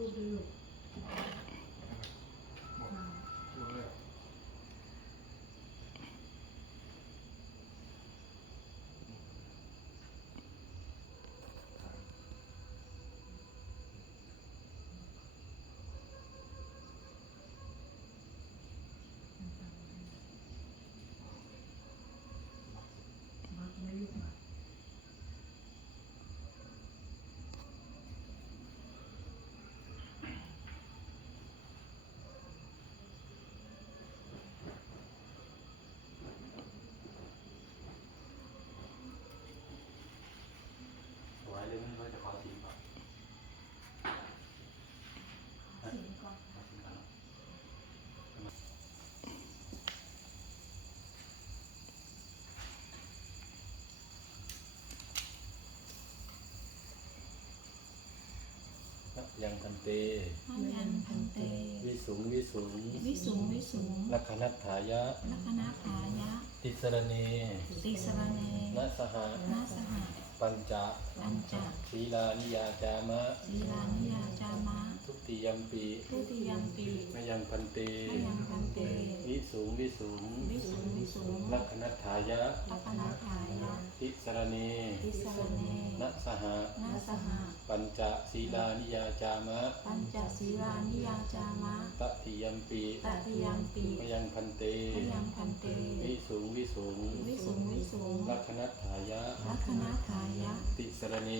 รูปดูลูก หมดดูเลย มาไม่ลูกมา สวยเลยไม่รู้จะขอสีก่อน สีก่อน ขอสีก่อน ยังพันเตพยันพันเต วิสุงวิสุงวิสุงวิสุงลักขณัตถายะ ลัคนาถายะ ติสรเนติสรเนนัสหะนาสหะปัญจปัญจศีลานิยาจามะ ศีลานิยาจามะทุติยัมปีทุติยัมปีมยังพันเตพยันพันเต วิสุงวิสุงวิสุงวิสุงลักขณัตถายะลัคนาถายะติสรเนติสรเนนั สหะนาสหะปัญจศีลานิยาจามะ ปัญจศีลานิยาจามะตติยัมปีตติยัมปีมยังพันเตพยันพันเต วิสุงวิสุงวิสุงวิสุงลักขณัตถายะลัคนาถายะ ติสรเน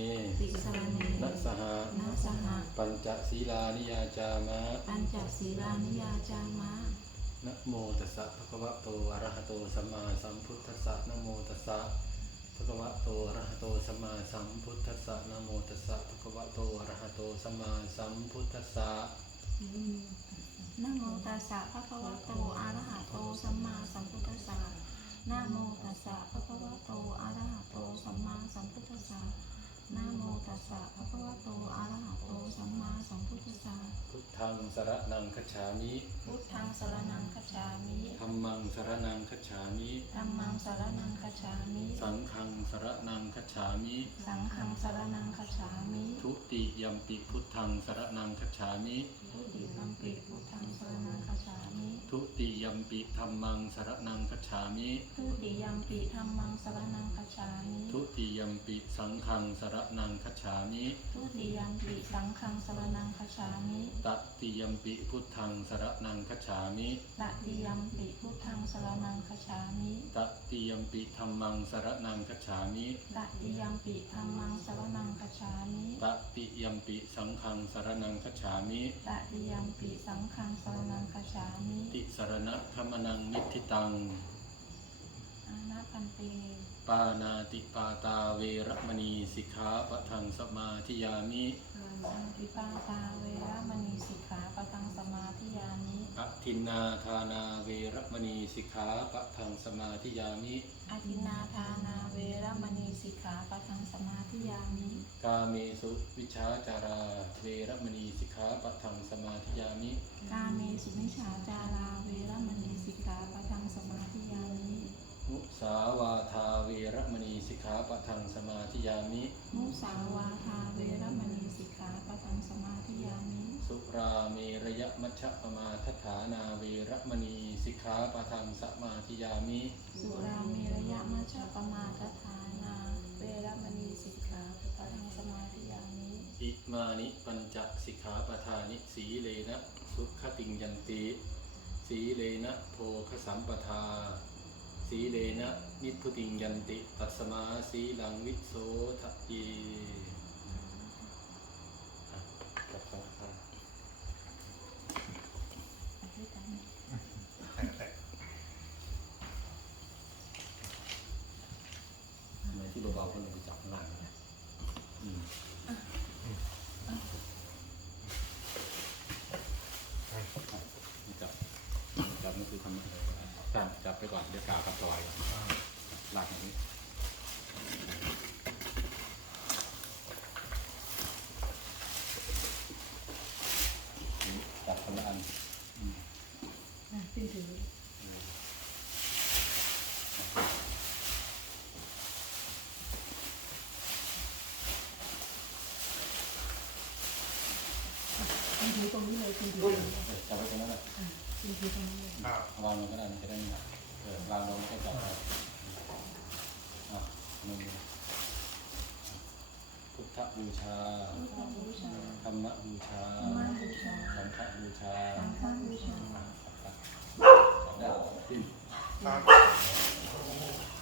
ติสรเนนัสหะนาสหะปัญจศีลานิยาจามะ ปัญจศีลานิยาจามะนะโมตัสสะภะคะวะโตอะระหะโตสัมมาสัมพุทธัสสะนะโมตัสสะ ภควะโตอะระหะโตสัมมาสัมพุทธัสสะนะโมตัสสะภควะโตอะระหะโตสัมมาสัมพุทธัสสะนะโมตัสสะภะคะวะโตอะระหะโตสัมมาสัมพุทธัสสะนะโมตัสสะภะคะวะโตอะระหะโตสัมมาสัมพุทธัสสะ นะโมตัสสะภะคะวะโตอะระหะโตสัมมาสัมพุทธัสสะพุทธังสรณังคัจฉามิพุทธังสรณังคัจฉามิธัมมังสรณังคัจฉามิธัมมังสรณังคัจฉามิ สังฆังสรณังคัจฉามิ สังฆังสรณังคัจฉามิ ทุติยัมปิพุทธังสรณังคัจฉามิทุติยัมปิพุทธังสรณังคัจฉามิ ทุติยัมปิธัมมังสรณังคัจฉามิ ทุติยัมปิธัมมังสรณังคัจฉามิ ทุติยัมปิสังฆังสรณังคัจฉามิ ทุติยัมปิสังฆังสรณังคัจฉามิตติยัมปิพุทธังสรณังคัจฉามิตติยัมปิพุทธังสรณังคัจฉามิตติยัมปิธัมมังสรณังคัจฉามิตติยัมปิธัมมังสรณังคัจฉามิตติยัมปิสังฆังสรณังคัจฉามิตติยัมปิสังฆังสรณังคัจฉามิติสรณะธรรมนังนิทิตัง อานาปันเตปานาติปาตาเวรมณีสิกขาปะทังสมาธิยามิสันติปาตาเวรมณีสิกขาปะทังสมาธิยามิอทินนาทานาเวรมณีสิกขาปะทังสมาธิยามิอธินาทานาเวรมณีสิกขาปะทังสมาธิยามิกาเมสุวิชาจาราเวรมณีสิกขาปะทังสมาธิยามิ กาเมสุมิชาจาราเวรมณีสิกขาปะทังสมาธิยามิมุสาวาทาเวรมณีสิกขาปะทังสมาธิยามิ มุสาวาทาเวรมณีสิกขาปะทังสมาธิยามิ สุราเมระยะมัชฌะปมาทฐานาเวรมณีสิกขาปะทังสมาธิยามิ สุราเมรยะมัชฌปมาทฐานาเวรมณีสิกขาปะทังสมาธิยามิ อิมานิปัญจสิกขาปทานิสีเลนะ สุขติงยันติ สีเลนะโพคสัมปทา สีเลนะนิพพุติงยันติ ตัสมาสีลังวิโสทะเยอะจับสองข้าง อธิษฐาน แต่แต่ ไหนที่เบาๆก็ลงไปจับข้างล่างนะอืมจับจับนั่น คือทำอะไรก็ได้จับไปก่อนเดี๋ยวกล่าวคำถวายก่อนหลากอย่างนี้จับคนละอันอะพี่ถืออจับไว้ตรงนั้นแหละอะสี่ทีตรงนั้น วางลงก็ได้มันจะได้ไม่หนักเออวางลงแค่จับเอาอะมือพุทธบูชาพุทธบูชาธรรมบูชา ธรรมบูชา สังฆบูชาจับได้ปิ้นครับ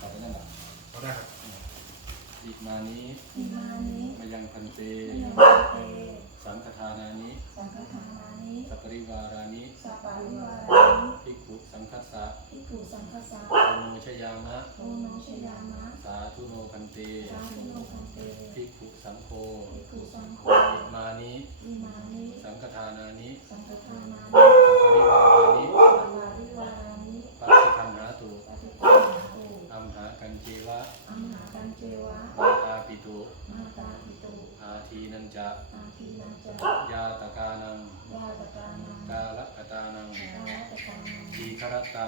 จับไปนั่นแหละเอาได้ครับอีกมานี้อิมานิมายังพันเต สังฆทานานิสังฆทานานิสัปริวารานิ สะภิกขุสังฆสะโอโนชยามะ โอโนชยามะสาธุโนพันเตสาธุโนพันเตภิกขุสังโฆ ภิกขุสังโฆ อิมานิ อิมานิ สังฆทานานิ สังฆทานา สัปริวารานิ นิสัปปะริวารานิ ปัสสิคันหาตุ ปฏิปันหาตุ อัมหากันเจวะ อัมหากันเจวะ มาตาปิตุ มาตาปิตุ อาทีนันจะ อาทินาจ ยาตกานัง ยาตกานัง กาลกตานัง กาลตกานัง ที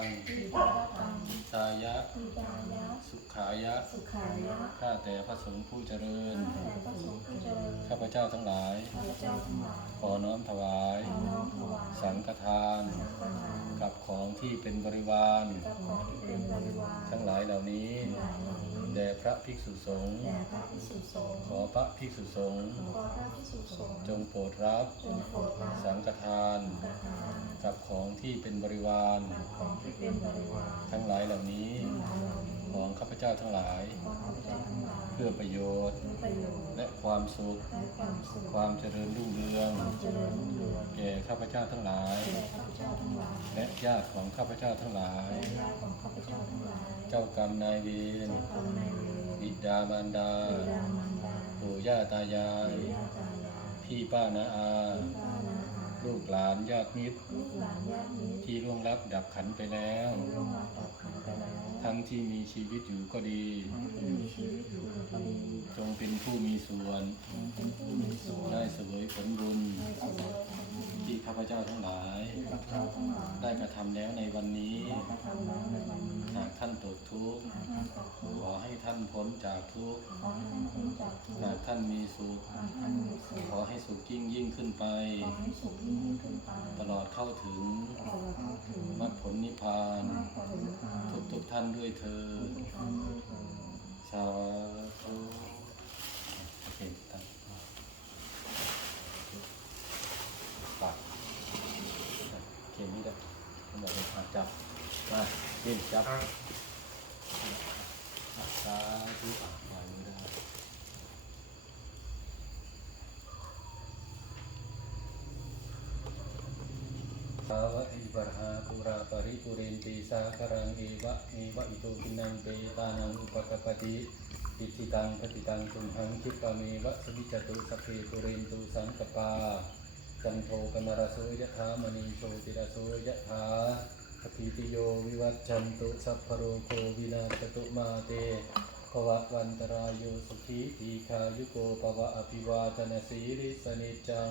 ครตังทิฏฐาตังตายะทิตายะ สุขายะ สุขายะข้าแต่พระสงฆ์ผู้เจริญ ข้าแต่พระสงฆ์ผู้เจริญข้าพเจ้าทั้งหลาย ข้าพเจ้าทั้งหลายขอน้อมถวาย ขอน้อมถวายสังฆทาน สังฆทานกับของที่เป็นบริวาร กับของที่เป็นบริวารทั้งหลายเหล่านี้ ทั้งหลายเหล่านี้แด่ พระภิกษุสงฆ์แด่พระภิกษุสงฆ์ขอพระภิกษุสงฆ์ขอพระภิกษุสงฆ์จงโปรดรับจงโปรดรับสังฆทานสังฆทานกับของที่เป็นบริวารกับของที่เป็นบริวารทั้งหลายเหล่านี้ทั้งหลายเหล่านี้ ของข้าพเจ้าทั้งหลายของข้าพเจ้าทั้งหลายเพื่อประโยชน์เพื่อประโยชน์และความสุขและความสุข ความเจริญรุ่งเรืองความเจริญรุ่งเรืองแก่ข้าพเจ้าทั้งหลายแก่ข้าพเจ้าทั้งหลายและญาติของข้าพเจ้าทั้งหลาย และญาติของข้าพเจ้าทั้งหลาย เจ้ากรรมนายเวร เจ้ากรรมนายเวรบิดามารดาบิดามารดา ปู่ย่าตายายปู่ย่าตายายพี่ป้านาอาป้านาอา ลูกหลานญาติมิตรลูกหลานญาติมิตรที่ล่วงลับดับขันไปแล้วที่ร่วงรับดับขันไปแล้ว ทั้งที่มีชีวิตอยู่ก็ดีทั้งที่มีชีวิตอยู่ก็ดีจงเป็นผู้มีส่วนเป็นผู้มีส่วน ได้เสวยผลบุญ ได้เสวยผลบุญที่ข้าพเจ้าทั้งหลายที่ข้าพเจ้าทั้งหลาย ได้กระทำแล้วในวันนี้ได้กระทำแล้วในวันนี้ หากท่านตกทุกข์หากท่านตกทุกข์ขอให้ท่านพ้นจากทุกข์ขอให้ท่านพ้นจากทุกข์หากท่านมีสุขหากท่านมีสุขขอให้สุขยิ่งยิ่งขึ้นไปขอให้สุขยิ่งยิ่งขึ้นไป ตลอดเข้าถึงตลอดเข้าถึงมรรคผลนิพพานมรรคผลนิพพาน ทุกทุกๆท่านด้วยเธอญ ทุกท่านด้วยเถิด สาธุโอเคตั้งปากเขียนนี่ได้ทั้งหมดเลยอะจับ มาดินจับ ครับอะสาธุอะวางมือได้ภาวะอิบรหาปุราปริปุเรนติสาครังเอวะเอวะอิโตปินังเปตานังอุปกปปติอิจิตังปฏิตังตุมหังคิปะเมวะสมิจตุสัพเพปุเรนตุสังกปาจันโทปนรโสยะถามณีโชติรสโสยะถา ปฏิติโยวิวัจจันตุสัพพะโรโควินาศตุมาเตภวะวันตรายโยสุขีทีคายุโกภวะอภิวาทนาสีริสนิจัง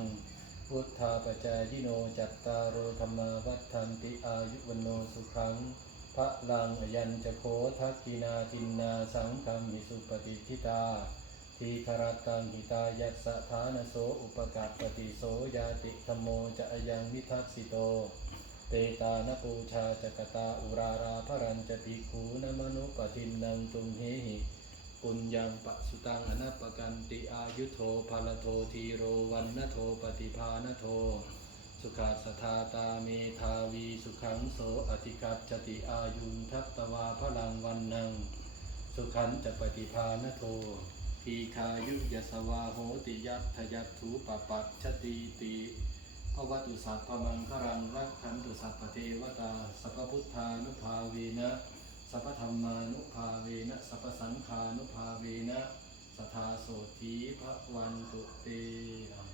พุทธาปจายโนจัตตารโอธรรมาวัฏันติอายุวันโนสุขังพระลังอยัญจะโคทักกินาทินนาสังฆมมิสุปฏิทิตา ทีครตังหิตายัสสะานโสอุปกัปปติโสยาติธรรมโมจะอยังมิทัสสิโต เตตานปูชาจกตาอุราราพรัญจภิกขูนมนุปทินนังตุมเหหิปุญญังปะสุตังอนัปกันติอายุโทภาลโททีโรวันนโทปฏิภาณโท สุขาสทาตาเมทาวีสุขังโสอธิกัจจติอายุนทัตตวาพลังวันนัง สุขันจะปฏิภาณโท ทีคายุยสวาโหติยัตถยัตถุปปัจชติติ วตุสัพพมังครังรักขันตุสัพพเทวตา สัพพุทธานุภาเวนะ สัพพธรรมานุภาเวนะ สัพพสังฆานุภาเวนะสัทธาโสธีพระวันตุเตอะ